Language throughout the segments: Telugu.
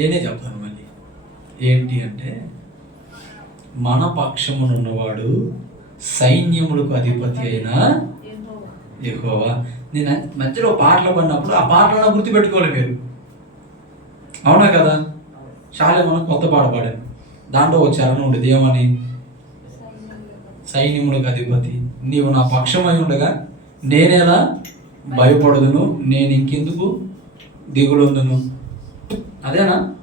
నేనే చెప్పాను మళ్ళీ. ఏంటి అంటే మన పక్షమునున్నవాడు సైన్యములకు అధిపతి అయిన ఎక్కువ నేను మధ్యలో పాటలు పడినప్పుడు ఆ పాటలను గుర్తుపెట్టుకోవాలి మీరు. అవునా కదా? చాలా మనం కొత్త పాట పాడాను. దాంట్లో ఒక చరణం ఉండేది. ఏమని? సైన్యములకు అధిపతి. నీవు నా పక్షమై ఉండగా నేనేలా భయపడదును? నేను ఇంకెందుకు దిగులుందును? అదేనా?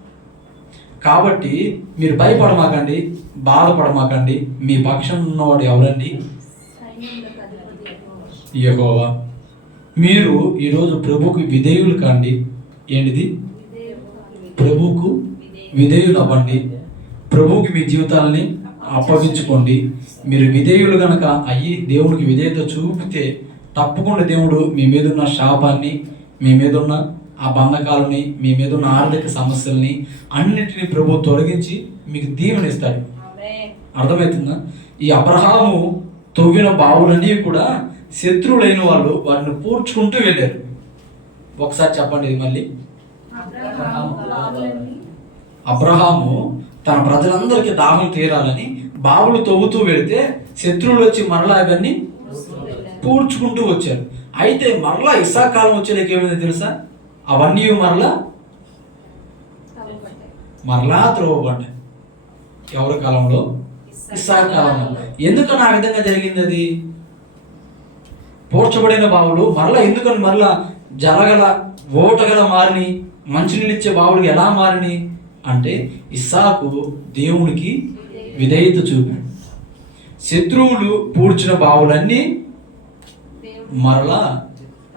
కాబట్టి మీరు భయపడమాకండి బాధపడమాకండి మీ పక్షం ఉన్నవాడు ఎవరండి? యహోవా. మీరు ఈరోజు ప్రభుకు విధేయులు కాండి. ఏంటిది? ప్రభుకు విధేయులు అవ్వండి ప్రభుకి మీ జీవితాలని అప్పగించుకోండి. మీరు విధేయులు గనక అయ్యి దేవునికి విధేయత చూపితే తప్పకుండా దేవుడు మీ మీద ఉన్న శాపాన్ని మీ మీద ఉన్న ఆ బంధకాలని మీ మీద ఉన్న ఆర్థిక సమస్యల్ని అన్నిటిని ప్రభు తొలగించి మీకు దీవెనిస్తాడు అర్థమవుతుందా? ఈ అబ్రహాము తవ్విన బావులన్నీ కూడా శత్రువులైన వాళ్ళు వాటిని పూడ్చుకుంటూ వెళ్ళారు. ఒకసారి చెప్పండి ఇది మళ్ళీ. అబ్రహాము తన ప్రజలందరికీ దాహం తీరాలని బావులు తవ్వుతూ వెళితే శత్రువులు వచ్చి మరలా అవన్నీ పూడ్చుకుంటూ వచ్చారు. అయితే మరలా ఇసా కాలం వచ్చేలాకి ఏమైంది తెలుసా? అవన్నీ మరలా మరలా త్రోవబడ్డాయి ఎవరి కాలంలో? ఇస్సా కాలంలో. ఎందుకని ఆ విధంగా జరిగింది అది? పూడ్చబడిన బావులు మరలా ఎందుకని మరలా జరగల ఓటగల మారిని మంచినీళ్ళు ఇచ్చే బావులు ఎలా మారిని అంటే ఇస్సాకు దేవునికి విధేయత చూపాడు. శత్రువులు పూడ్చిన బావులన్నీ మరలా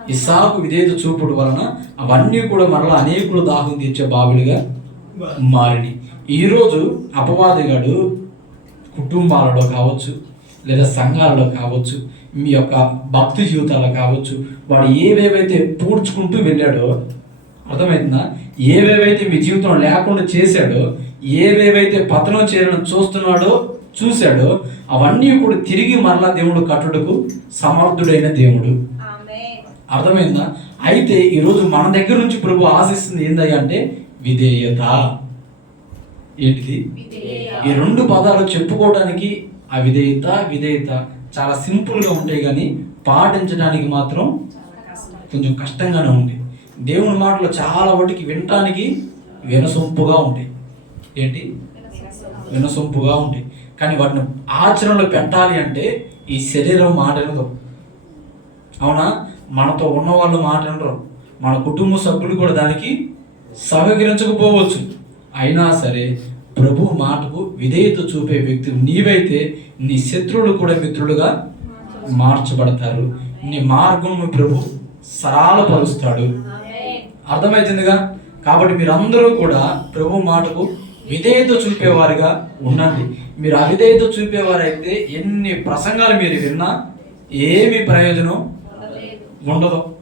ఇసాకు విధేయత చూపుడు వలన అవన్నీ కూడా మరలా అనేకులు దాహం తీర్చే బాబులుగా మారిని. ఈరోజు అపవాదిగాడు కుటుంబాలలో కావచ్చు లేదా సంఘాలలో కావచ్చు మీ యొక్క భక్తి జీవితాల్లో కావచ్చు వాడు ఏవేవైతే పూడ్చుకుంటూ వెళ్ళాడో అర్థమవుతుందా ఏవేవైతే మీ జీవితంలో లేకుండా చేశాడో ఏవేవైతే పతనం చేయాలని చూస్తున్నాడో చూశాడో అవన్నీ కూడా తిరిగి మరలా దేవుడు కట్టుడుకు సమర్థుడైన దేవుడు. అర్థమైందా? అయితే ఈరోజు మన దగ్గర నుంచి ప్రభు ఆశిస్తుంది ఏందయ్యా అంటే విధేయత. ఏంటిది? ఈ రెండు పదాలు చెప్పుకోవడానికి ఆ విధేయత విధేయత చాలా సింపుల్గా ఉంటాయి కానీ పాటించడానికి మాత్రం కొంచెం కష్టంగానే ఉంది. దేవుని మాటలు చాలా వాటికి వినటానికి వినసొంపుగా ఉంటాయి. ఏంటి? వినసొంపుగా ఉంటాయి. కానీ వాటిని ఆచరణలో పెట్టాలి అంటే ఈ శరీరం మాట అవునా? మనతో ఉన్న వాళ్ళు మాట మన కుటుంబ సభ్యులు కూడా దానికి సహకరించకపోవచ్చు. అయినా సరే ప్రభు మాటకు విధేయత చూపే వ్యక్తి నీవైతే నీ శత్రువులు కూడా మిత్రులుగా మార్చబడతారు. నీ మార్గం ప్రభు సరళపరుస్తాడు. అర్థమవుతుందిగా కాబట్టి మీరందరూ కూడా ప్రభు మాటకు విధేయత చూపేవారుగా ఉండండి. మీరు అవిధేయత చూపేవారైతే ఎన్ని ప్రసంగాలు మీరు విన్నా ఏమి ప్రయోజనం ఉండదు